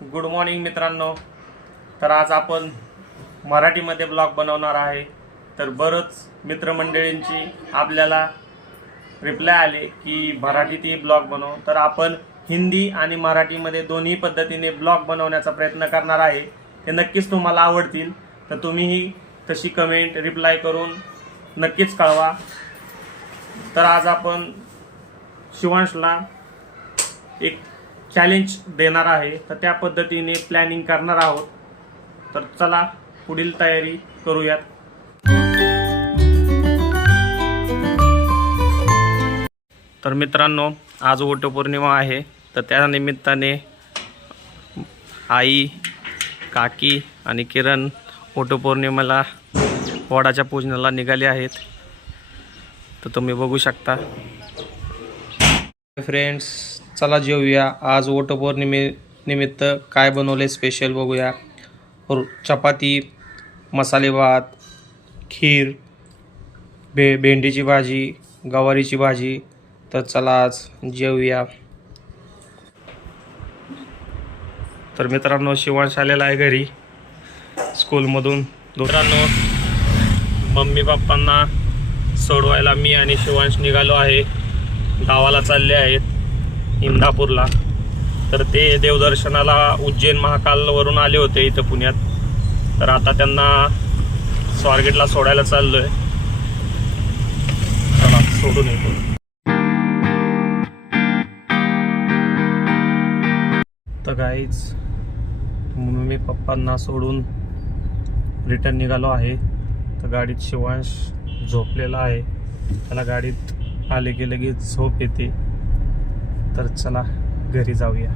Good morning मित्रांनो. तर आज आपण मराठीमध्ये ब्लॉग बनवणार आहे. तर बरंच मित्रमंडळींची आपल्याला रिप्लाय आले की मराठीतही ब्लॉग बनव. तर आपण हिंदी आणि मराठीमध्ये दोन्ही पद्धतीने ब्लॉग बनवण्याचा प्रयत्न करणार आहे. ते नक्कीच तुम्हाला आवडतील. तर तुम्हीही तशी कमेंट रिप्लाय करून नक्कीच कळवा. तर आज आपण शिवांशला एक चॅलेंज देणार आहे. तर त्या पद्धतीने प्लॅनिंग करणार आहोत. तर चला पुढील तयारी करूयात. तर मित्रांनो, आज वटपौर्णिमा आहे. तर त्या निमित्ताने आई, काकी आणि किरण वटपौर्णिमेला वडाच्या पूजनाला निघाले आहेत. तर तुम्ही बघू शकता. फ्रेंड्स, चला जेवूया. आज वटपौर्णिमेनिमित्त काय बनवले स्पेशल बघूया. चपाती, मसाले भात, खीर, भेंडीची भाजी, गवारीची भाजी. तर चला आज जेवूया. तर मित्रांनो, शिवांश आलेला आहे घरी स्कूलमधून. मित्रांनो, मम्मी पप्पांना सोडवायला मी आणि शिवांश निघालो आहे. गावाला चालले आहेत इंदापूरला. तर ते देवदर्शनाला उज्जैन महाकालवरून आले होते इथं पुण्यात. तर आता त्यांना स्वारगेटला सोडायला चाललोय. चला सोडून येतो. तर गाईज, मम्मी पप्पांना सोडून रिटर्न निघालो आहे. तर गाडीत शिवांश झोपलेला आहे. त्याला गाडीत आले की लगेच झोप येते. तर चला घरी जाऊया.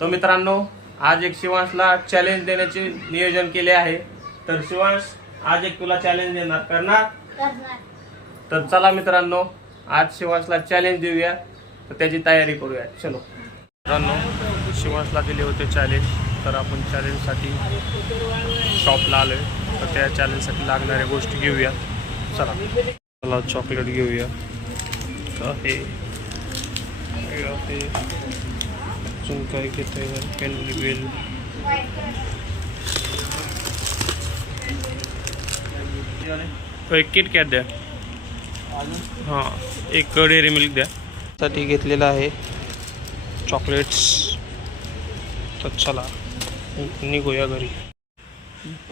तर मित्रांनो, आज एक शिवांशला चॅलेंज देण्याचे नियोजन केले आहे. तर शिवांश, आज एक तुला चॅलेंज देणार, करणार? तर चला मित्रांनो, आज शिवांशला चॅलेंज देऊया. तर त्याची तयारी करूया. चलो मित्रांनो, शिवांशला दिले होते चॅलेंज. तर आपण चॅलेंजसाठी शॉपला आलोय. तर त्या चॅलेंजसाठी लागणाऱ्या गोष्टी घेऊया. चला चला चॉकलेट घेऊया. हे अजून काय घेता येईल? कॅन्डी बेल, एक किटकॅट द्या. हां, एक डेअरी मिल्क द्या. साठी घेतलेला आहे चॉकलेट्स. तर चला निघूया घरी.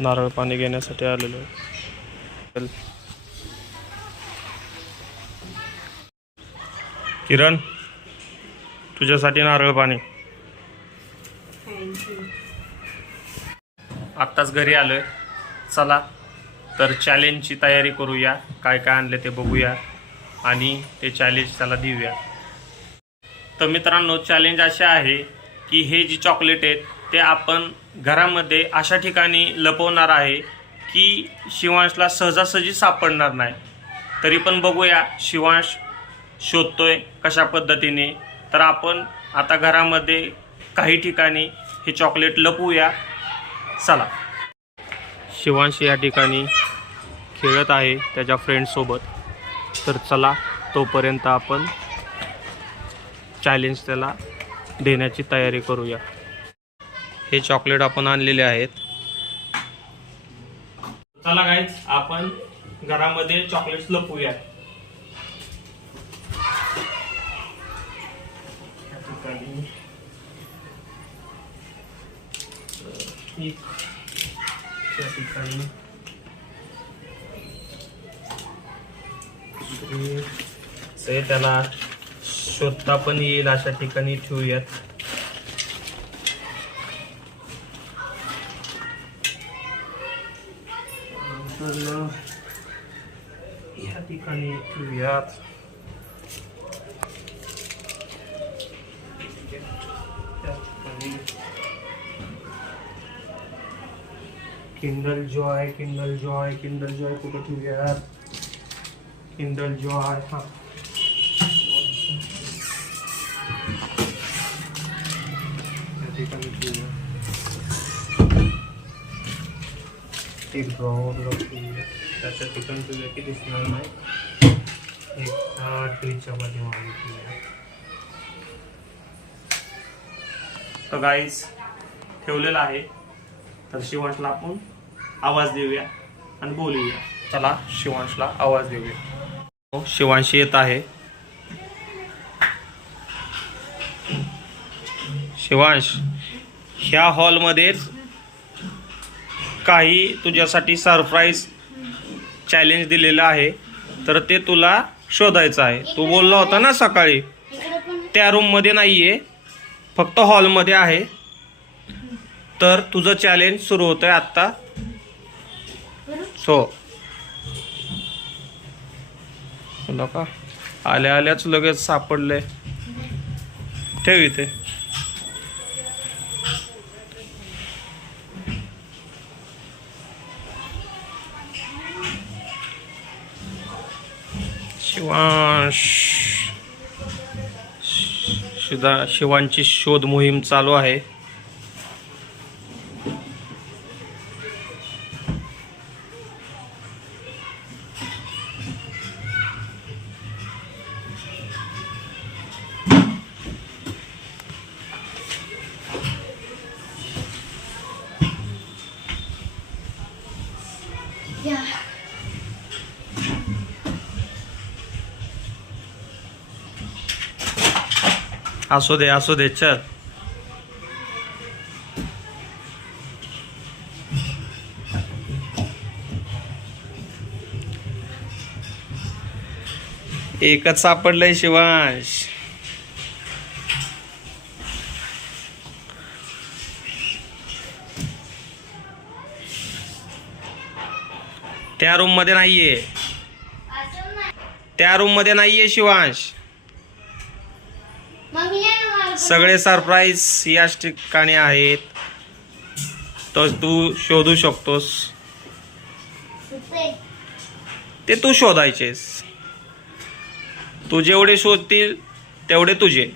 नारळ पाणी घेण्यासाठी आलेलो आहे. किरण, तुझ्यासाठी नारळ पाणी. आत्ताच घरी आलोय. चला तर चॅलेंजची तयारी करूया. काय काय आणले ते बघूया आणि ते चॅलेंज त्याला देऊया. तर मित्रांनो, चॅलेंज असे आहे की हे जी चॉकलेट आहेत ते आपण घरामध्ये अशा ठिकाणी लपवणार आहे की शिवांशला सहजासहजी सापडणार नाही. तरी पण बघूया शिवांश शोधतोय कशा पद्धतीने. तर आपण आता घरामध्ये काही ठिकाणी हे चॉकलेट लपवूया. चला. शिवांश या ठिकाणी खेळत आहे त्याच्या फ्रेंडसोबत. तर चला, तोपर्यंत आपण चॅलेंज त्याला देण्याची तयारी करूया. हे चॉकलेट आपण आणलेले आहेत. चला गाईज, आपण घरामध्ये चॉकलेट्स लपवूया. त्या ठिकाणी त्याला शोधता पण येईल अशा ठिकाणी ठेवूयात. या ठिकाणी ठेवूयात. Kindle Joy, Kindle Joy, Kindle Joy कुठे ठेवूयात? किंडल जॉय, हा त्या ठिकाणी ठेवूया. एक ड्रॉवर ठेवूया. त्याच्या ठिकाणी ठेवूया की दिसणार नाही. एक ट्रीच्या मध्ये मागितली. तर गाईज ठेवलेला आहे. तर शिवांशला आपण आवाज देऊया आणि बोलूया. चला शिवांशला आवाज देऊया. शिवांश येत आहे. शिवांश, ह्या हॉलमध्येच काही तुझ्यासाठी सरप्राईज चॅलेंज दिलेलं आहे. तर ते तुला शोधायचं आहे. तू बोलला होता ना सकाळी, त्या रूममध्ये नाहीये, फक्त हॉलमध्ये आहे. तर तुझं चॅलेंज सुरू होतंय आत्ता. सो तुला का आल्या आल्याच लगेच सापडले. ठेव इथे. शिवांची शोध मोहीम चालू आहे. असू दे चल. एकच सापडलंय शिवांश. त्या रूम मध्ये नाहीये. त्या रूम मध्ये नाहीये शिवांश. सगळे सरप्राईज याच ठिकाणी आहेत. तर तू शोधू शकतोस. ते तू शोधायचेस. तू जेवढे शोधतील तेवढे तुझे.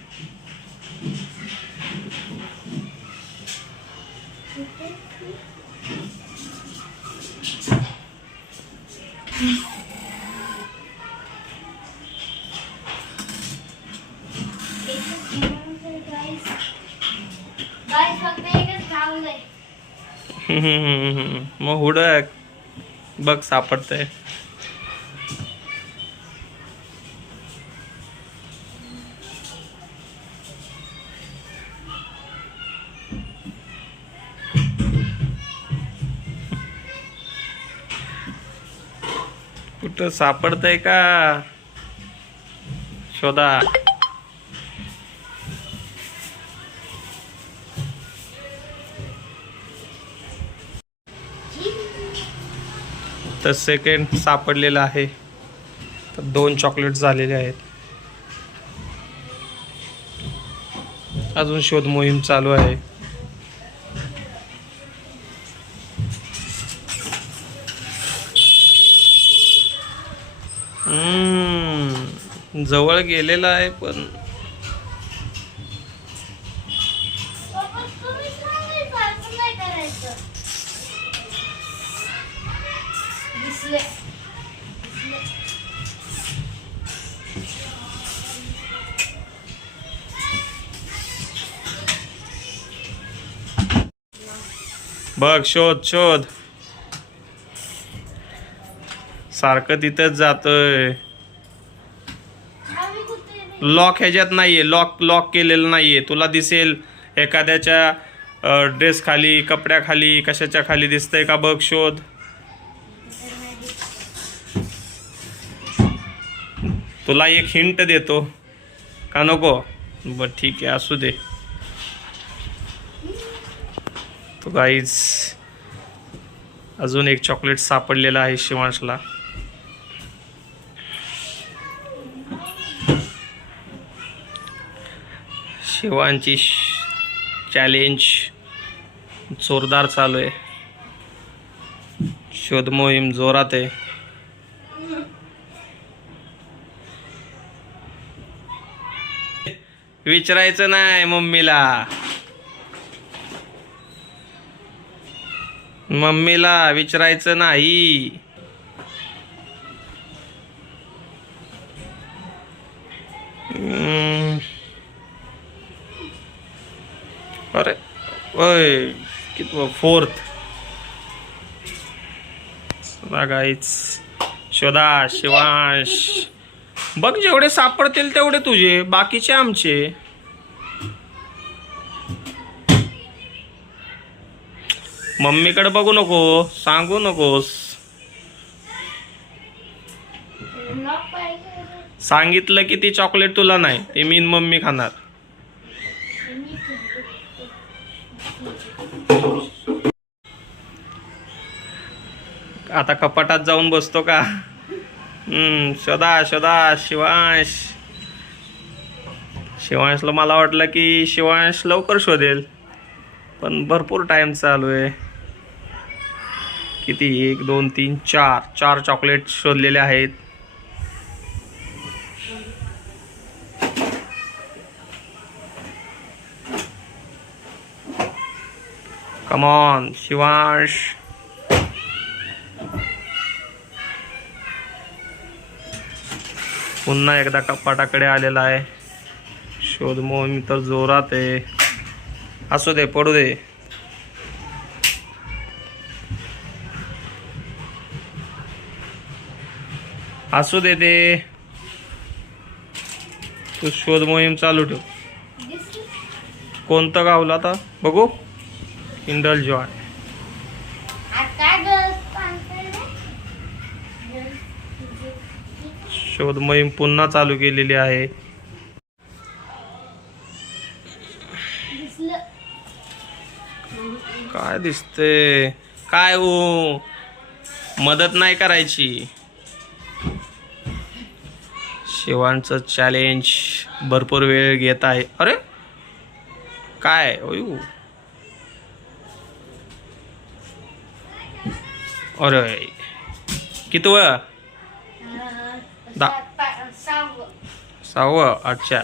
मग हुडक बघ सापडतंय. कुठं सापडतंय का शोधा. तर सेकंड सापडलेला आहे. तर 2 चॉकलेट झालेले आहेत. अजून शोध मोहीम चालू आहे. जवळ गेलेला आहे पण बघ शोध. सारखं तिथंच जातोय. लॉक ह्याच्यात नाहीये. लॉक केलेलं नाहीये. तुला दिसेल एखाद्याच्या ड्रेस खाली, कपड्या खाली, कशाच्या खाली दिसतंय का बघ. शोध. तुला एक हिंट देतो का नको. बर ठीक आहे असू दे. तो गाईज अजून एक चॉकलेट सापडलेला आहे शिवांशला. शिवांची चॅलेंज जोरदार चालू आहे. शोध मोहीम जोरात आहे. विचारायचं नाही मम्मीला. विचारायचं नाही. अरे ओय किती फोर्थ गाईच शोधा शिवांश बघ जेवढे सापडतील तेवढे तुझे बाकीचे आमचे मम्मीकडे बघू नको सांगू नकोस सांगितलं की ती चॉकलेट तुला नाही ते मी मम्मी खाणार आता कपाटात जाऊन बसतो का शोधा शोधा शिवांशला मला वाटलं की शिवांश लवकर शोधेल पण भरपूर टाइम चालू आहे किती 1 2 3 4 चॉकलेट शोधलेले आहेत कम ऑन शिवांश पुन्हा एकदा कपाटाकडे आलेला आहे शोध मोहीम तर जोरात आहे असू दे पडू दे असू दे ते तू शोध मोहीम चालू ठेव कोणतं गावला आता बघू किंडल जॉय शोध मोहीम पुन्हा चालू केलेली आहे काय दिसते काय हो मदत नाही करायची शिवांचं चॅलेंज भरपूर वेळ घेत आहे अरे काय ओयू अरे कितवं 6वं अच्छा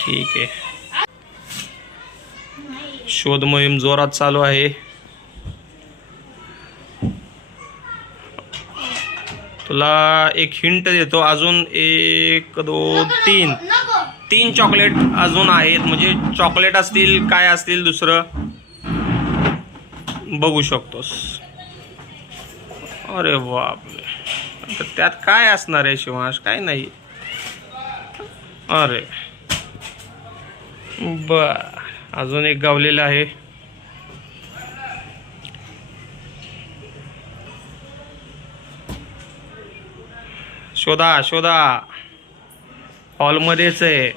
ठीक आहे शोध मोहीम जोरात चालू आहे तुला एक हिंट देतो अजून 1 2 3 चॉकलेट अजून आहेत म्हणजे चॉकलेट असतील काय असतील दुसरं बघू शकतोस अरे बापरे तर त्यात काय असणार आहे शिवांश काय नाही अरे बर अजून एक गावलेलं आहे शोधा शोधा हॉलमध्येच आहे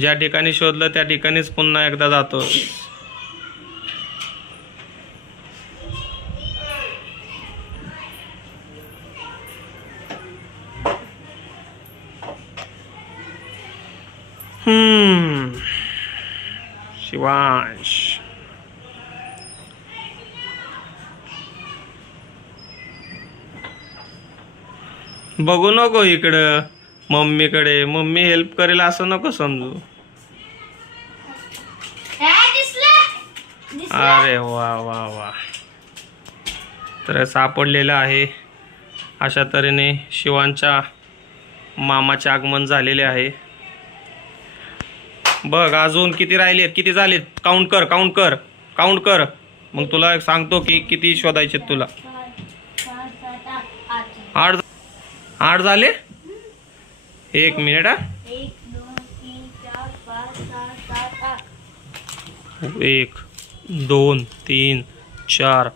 ज्या ठिकाणी शोधलं त्या ठिकाणीच पुन्हा एकदा जातो शिवांश बघू नको इकडं मम्मीकडे मम्मी हेल्प करेल असं नको समजू अरे वा वा वा तर सापडलेलं आहे अशा तऱ्हेने शिवांच्या मामाचे आगमन झालेले आहे बघ अजून किती राहिलेत किती झालेत काउंट कर मग तुला सांगतो की किती शोधायचे तुला 8 झाले 1 मिनिट 1 2 3 4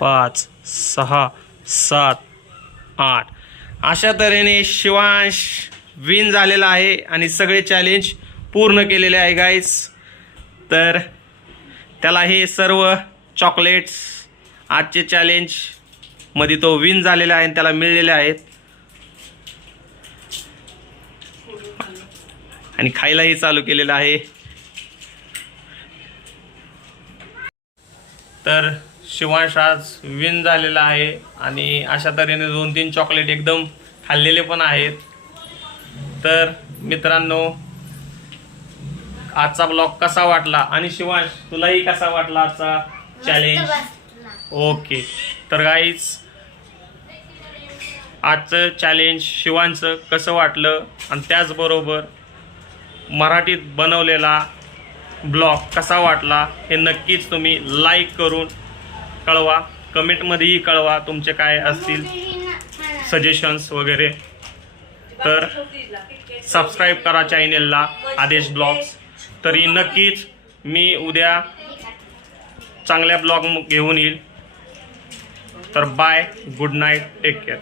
5 6 7 8 अशा तऱ्हेने शिवांश विन झालेला आहे आणि सगळे चॅलेंज पूर्ण केलेले आहे गाईज तर त्याला हे सर्व चॉकलेट्स आजचे चॅलेंज मध्ये तो विन झालेला आहे आणि त्याला मिळलेले आहेत आणि खायलाही चालू केलेलं आहे तर शिवांश आज विन झालेला आहे आणि अशा तऱ्हेने 2-3 चॉकलेट एकदम खाल्लेले पण आहेत तर मित्रांनो आजचा ब्लॉग कसा वाटला आणि शिवांश तुलाही कसा वाटला आजचा चॅलेंज ओके तर गाईज आजचं चॅलेंज शिवांचं कसं वाटलं आणि त्याचबरोबर मराठीत बनवलेला ब्लॉग कसा वाटला हे नक्कीच तुम्ही लाईक करून कळवा. कमेंटमध्येही कळवा तुमचे काय असतील सजेशन्स वगैरे. तर सबस्क्राईब करा चॅनेलला आदेश ब्लॉग्स. तरी नक्कीच मी उद्या चांगल्या ब्लॉग घेऊन येईल. तर bye, good night, take care.